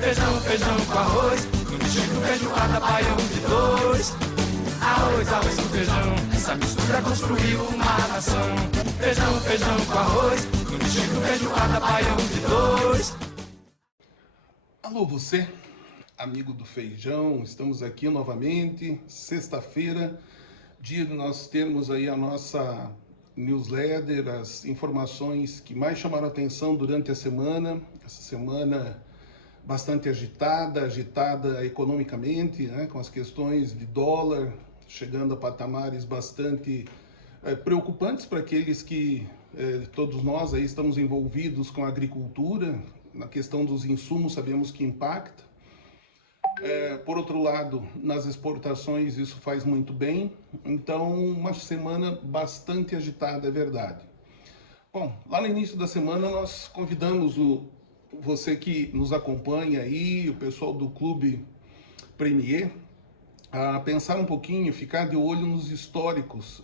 Feijão, feijão com arroz, no mexido feijoada, baião de dois. Arroz, arroz com feijão, essa mistura construiu uma nação. Feijão, feijão com arroz, no mexido feijoada, baião de dois. Alô você, amigo do feijão, estamos aqui novamente, sexta-feira, dia de nós termos aí a nossa newsletter, as informações que mais chamaram atenção durante a semana, essa semana bastante agitada economicamente, né, com as questões de dólar chegando a patamares bastante preocupantes para aqueles que, todos nós aí estamos envolvidos com a agricultura, na questão dos insumos sabemos que impacta. Por outro lado, nas exportações isso faz muito bem, então uma semana bastante agitada, é verdade. Bom, lá no início da semana nós convidamos você que nos acompanha aí, o pessoal do Clube Premier, a pensar um pouquinho, ficar de olho nos históricos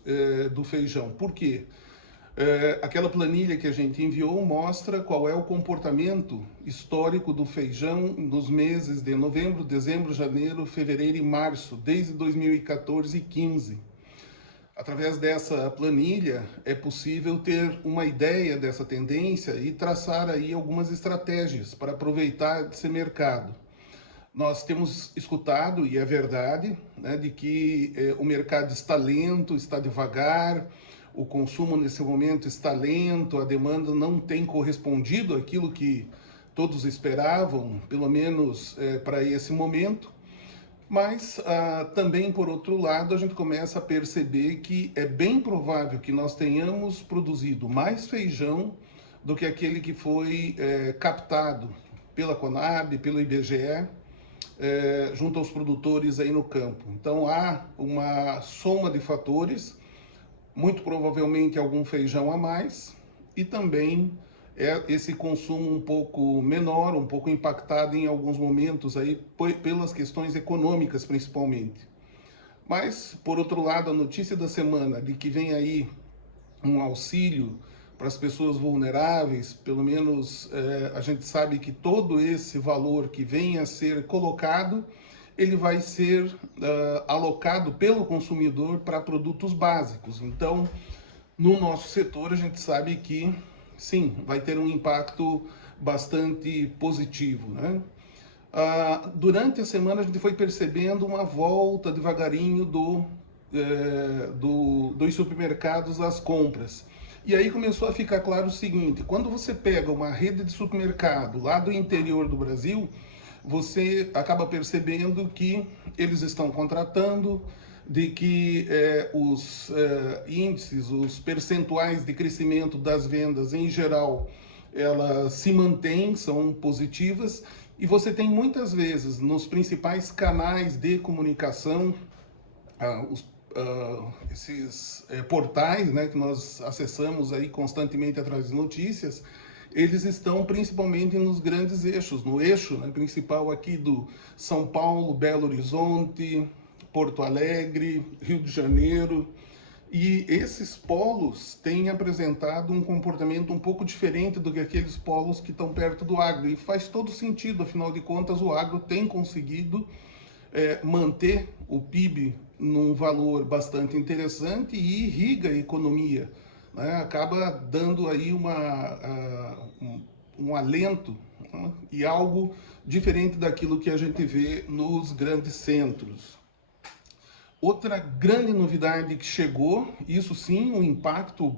do feijão. Por quê? Aquela planilha que a gente enviou mostra qual é o comportamento histórico do feijão nos meses de novembro, dezembro, janeiro, fevereiro e março, desde 2014 e 2015. Através dessa planilha é possível ter uma ideia dessa tendência e traçar aí algumas estratégias para aproveitar esse mercado. Nós temos escutado, e é verdade, né, de que o mercado está lento, está devagar, o consumo nesse momento está lento, a demanda não tem correspondido àquilo que todos esperavam, pelo menos para esse momento. Mas também, por outro lado, a gente começa a perceber que é bem provável que nós tenhamos produzido mais feijão do que aquele que foi captado pela Conab, pelo IBGE, junto aos produtores aí no campo. Então há uma soma de fatores, muito provavelmente algum feijão a mais, e também esse consumo um pouco menor, um pouco impactado em alguns momentos aí pelas questões econômicas principalmente. Mas, por outro lado, a notícia da semana de que vem aí um auxílio para as pessoas vulneráveis, pelo menos a gente sabe que todo esse valor que vem a ser colocado, ele vai ser alocado pelo consumidor para produtos básicos. Então, no nosso setor, a gente sabe que, sim, vai ter um impacto bastante positivo, né? Durante a semana, a gente foi percebendo uma volta devagarinho dos supermercados às compras. E aí começou a ficar claro o seguinte: quando você pega uma rede de supermercado lá do interior do Brasil, você acaba percebendo que eles estão contratando, de que os índices, os percentuais de crescimento das vendas em geral, elas se mantêm, são positivas, e você tem muitas vezes nos principais canais de comunicação, esses portais, né, que nós acessamos aí constantemente através de notícias, eles estão principalmente nos grandes eixos, no eixo, né, principal aqui do São Paulo, Belo Horizonte, Porto Alegre, Rio de Janeiro, e esses polos têm apresentado um comportamento um pouco diferente do que aqueles polos que estão perto do agro, e faz todo sentido, afinal de contas o agro tem conseguido manter o PIB num valor bastante interessante e irriga a economia, né? Acaba dando aí um alento, né? E algo diferente daquilo que a gente vê nos grandes centros. Outra grande novidade que chegou, isso sim, um impacto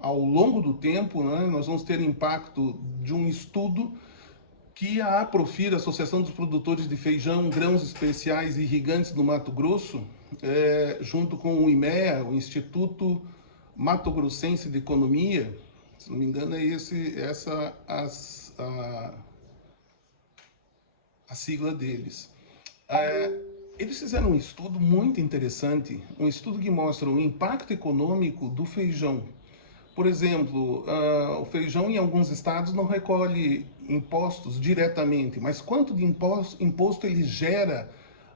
ao longo do tempo, né? Nós vamos ter impacto de um estudo que a Aprofir, Associação dos Produtores de Feijão, Grãos Especiais e Irrigantes do Mato Grosso, junto com o IMEA, o Instituto Mato Grossense de Economia, se não me engano é a sigla deles. Eles fizeram um estudo muito interessante, um estudo que mostra o impacto econômico do feijão. Por exemplo, o feijão em alguns estados não recolhe impostos diretamente, mas quanto de imposto ele gera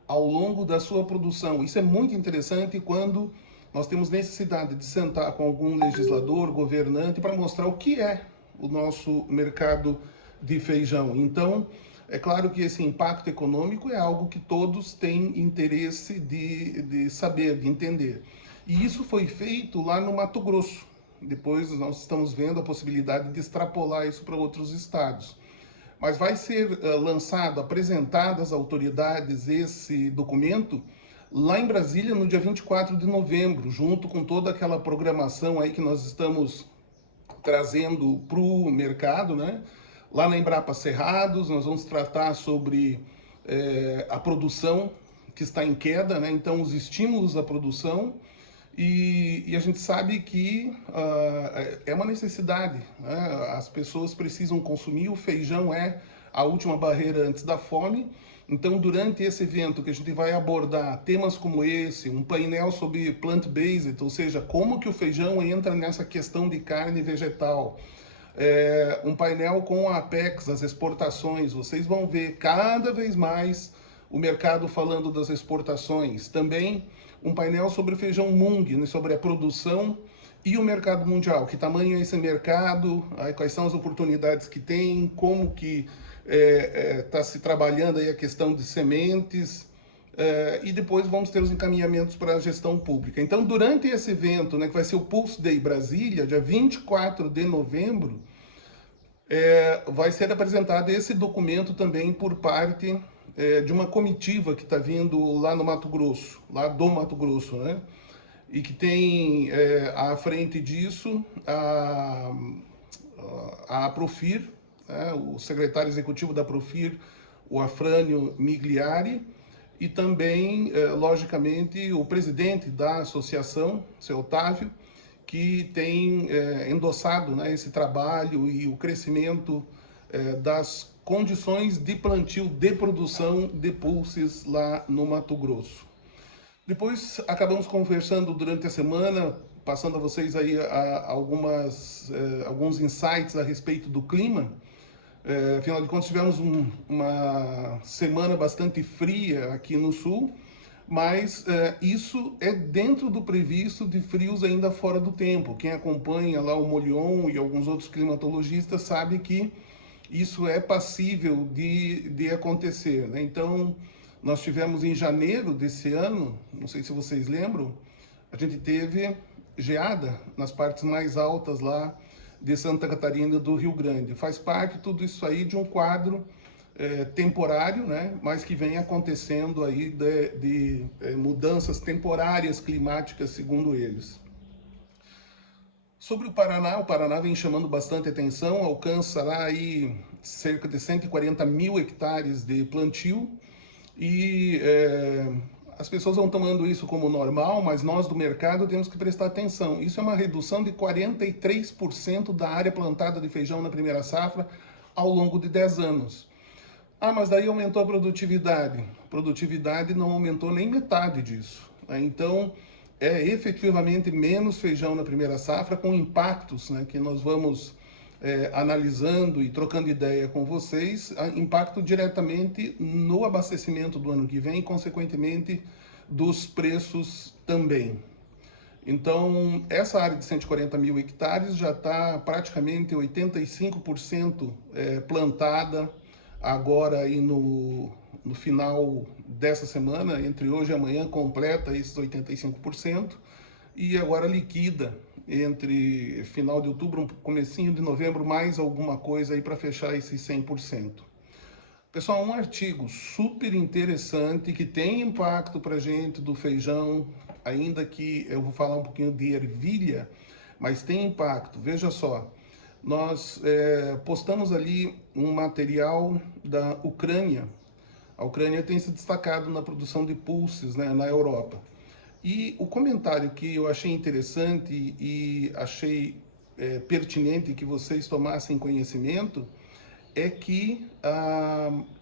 ao longo da sua produção? Isso é muito interessante quando nós temos necessidade de sentar com algum legislador, governante, para mostrar o que é o nosso mercado de feijão. Então, É claro que esse impacto econômico é algo que todos têm interesse de saber, de entender. E isso foi feito lá no Mato Grosso. Depois nós estamos vendo a possibilidade de extrapolar isso para outros estados. Mas vai ser lançado, apresentado às autoridades esse documento lá em Brasília no dia 24 de novembro, junto com toda aquela programação aí que nós estamos trazendo para o mercado, né? Lá na Embrapa Cerrados, nós vamos tratar sobre a produção que está em queda, né? Então, os estímulos à produção, e a gente sabe que é uma necessidade, né? As pessoas precisam consumir, o feijão é a última barreira antes da fome. Então, durante esse evento que a gente vai abordar temas como esse, um painel sobre plant-based, ou seja, como que o feijão entra nessa questão de carne vegetal, um painel com a Apex, as exportações, vocês vão ver cada vez mais o mercado falando das exportações. Também um painel sobre o feijão Mung, né, sobre a produção e o mercado mundial. Que tamanho é esse mercado, quais são as oportunidades que tem, como que está se trabalhando aí a questão de sementes, e depois vamos ter os encaminhamentos para a gestão pública. Então, durante esse evento, né, que vai ser o Pulse Day Brasília, dia 24 de novembro, vai ser apresentado esse documento também por parte de uma comitiva que está vindo lá no Mato Grosso, lá do Mato Grosso, né? E que tem à frente disso a Profir, né? O secretário executivo da Profir, o Afrânio Migliari, e também, logicamente, o presidente da associação, seu Otávio, que tem endossado, né, esse trabalho e o crescimento das condições de plantio, de produção de pulses lá no Mato Grosso. Depois acabamos conversando durante a semana, passando a vocês aí alguns insights a respeito do clima. Afinal de contas, tivemos uma semana bastante fria aqui no sul, mas isso é dentro do previsto de frios ainda fora do tempo. Quem acompanha lá o Molion e alguns outros climatologistas sabe que isso é passível de acontecer, né? Então, nós tivemos em janeiro desse ano, não sei se vocês lembram, a gente teve geada nas partes mais altas lá de Santa Catarina e do Rio Grande. Faz parte tudo isso aí de um quadro temporário, né? Mas que vem acontecendo aí de mudanças temporárias climáticas, segundo eles. Sobre o Paraná vem chamando bastante atenção, alcançará aí cerca de 140 mil hectares de plantio, e as pessoas vão tomando isso como normal, mas nós do mercado temos que prestar atenção. Isso é uma redução de 43% da área plantada de feijão na primeira safra ao longo de 10 anos. Mas daí aumentou a produtividade. A produtividade não aumentou nem metade disso, né? Então, é efetivamente menos feijão na primeira safra, com impactos, né, que nós vamos analisando e trocando ideia com vocês, impacto diretamente no abastecimento do ano que vem e, consequentemente, dos preços também. Então, essa área de 140 mil hectares já está praticamente 85% plantada agora aí no final dessa semana, entre hoje e amanhã, completa esses 85%, e agora liquida entre final de outubro, comecinho de novembro, mais alguma coisa aí para fechar esses 100%. Pessoal, um artigo super interessante que tem impacto para a gente do feijão, ainda que eu vou falar um pouquinho de ervilha, mas tem impacto. Veja só, nós postamos ali um material da Ucrânia. A Ucrânia tem se destacado na produção de pulses, né, na Europa. E o comentário que eu achei interessante e achei pertinente que vocês tomassem conhecimento é que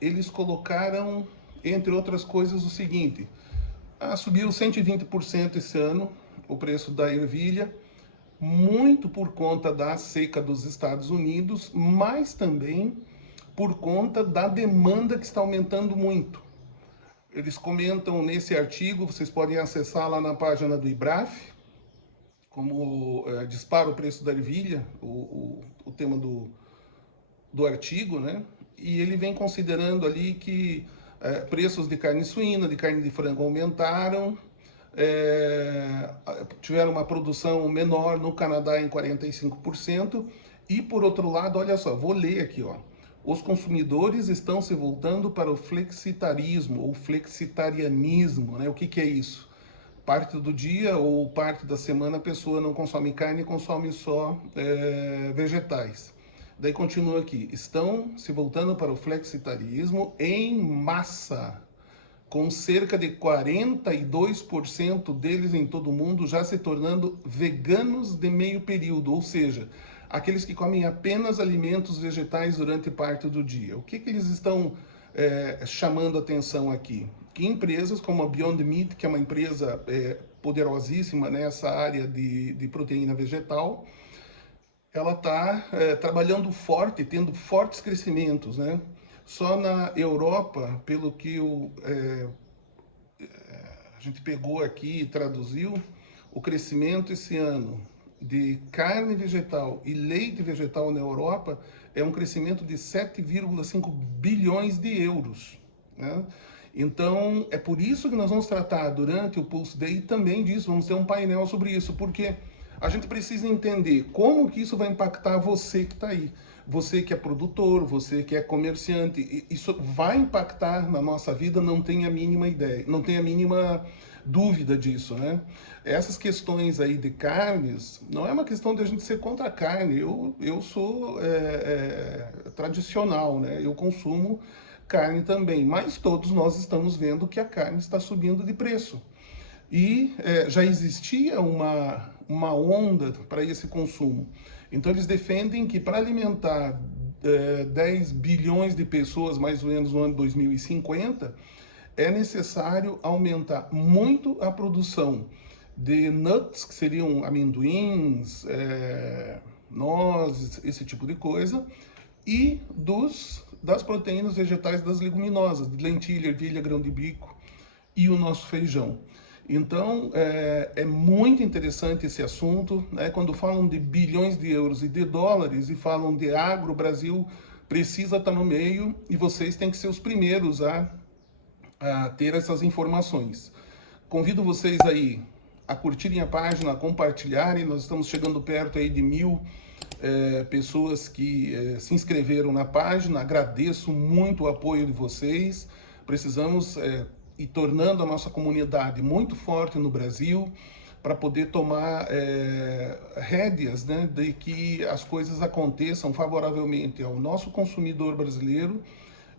eles colocaram, entre outras coisas, o seguinte: subiu 120% esse ano o preço da ervilha, muito por conta da seca dos Estados Unidos, mas também por conta da demanda que está aumentando muito. Eles comentam nesse artigo, vocês podem acessar lá na página do IBRAF, como dispara o preço da ervilha, o tema do artigo, né? e ele vem considerando ali que preços de carne suína, de carne de frango aumentaram, tiveram uma produção menor no Canadá em 45%, e por outro lado, olha só, vou ler aqui, ó. Os consumidores estão se voltando para o flexitarismo ou flexitarianismo, né? O que é isso? Parte do dia ou parte da semana a pessoa não consome carne, consome só vegetais. Daí continua aqui, estão se voltando para o flexitarismo em massa, com cerca de 42% deles em todo o mundo já se tornando veganos de meio período, ou seja, aqueles que comem apenas alimentos vegetais durante parte do dia. O que eles estão chamando atenção aqui? Que empresas como a Beyond Meat, que é uma empresa poderosíssima nessa área de proteína vegetal, ela está trabalhando forte, tendo fortes crescimentos, né? Só na Europa, pelo que a gente pegou aqui e traduziu, o crescimento esse ano de carne vegetal e leite vegetal na Europa é um crescimento de 7,5 bilhões de euros, né? Então, é por isso que nós vamos tratar durante o Pulse Day também disso, vamos ter um painel sobre isso, porque a gente precisa entender como que isso vai impactar você que está aí. Você que é produtor, você que é comerciante, isso vai impactar na nossa vida, não tem a mínima ideia, não tem a mínima dúvida disso, né? Essas questões aí de carnes, não é uma questão de a gente ser contra a carne, eu sou tradicional, né? Eu consumo carne também, mas todos nós estamos vendo que a carne está subindo de preço. E já existia uma onda para esse consumo. Então eles defendem que para alimentar 10 bilhões de pessoas, mais ou menos no ano 2050, é necessário aumentar muito a produção de nuts, que seriam amendoins, nozes, esse tipo de coisa, e das proteínas vegetais das leguminosas, de lentilha, ervilha, grão de bico e o nosso feijão. Então, é muito interessante esse assunto, né? Quando falam de bilhões de euros e de dólares e falam de agro, o Brasil precisa estar no meio e vocês têm que ser os primeiros a ter essas informações. Convido vocês aí a curtirem a página, a compartilharem, nós estamos chegando perto aí de 1000 pessoas que se inscreveram na página, agradeço muito o apoio de vocês, precisamos ir tornando a nossa comunidade muito forte no Brasil, para poder tomar rédeas, né, de que as coisas aconteçam favoravelmente ao nosso consumidor brasileiro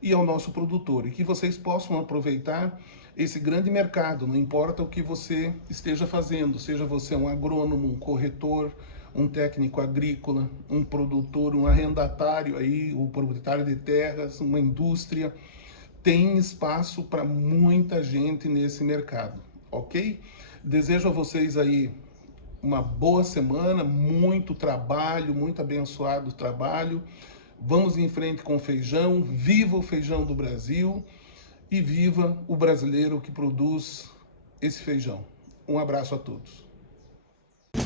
e ao nosso produtor, e que vocês possam aproveitar esse grande mercado, não importa o que você esteja fazendo, seja você um agrônomo, um corretor, um técnico agrícola, um produtor, um arrendatário, aí, o proprietário de terras, uma indústria, tem espaço para muita gente nesse mercado, ok? Desejo a vocês aí uma boa semana, muito trabalho, muito abençoado trabalho. Vamos em frente com o feijão, viva o feijão do Brasil e viva o brasileiro que produz esse feijão. Um abraço a todos.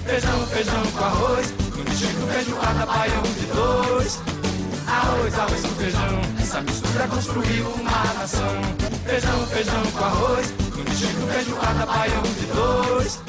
Feijão, feijão com arroz, no Chico feijoada, baião de dois. Arroz, arroz com feijão, essa mistura construiu uma nação. Feijão, feijão com arroz, no Chico feijoada, baião de dois.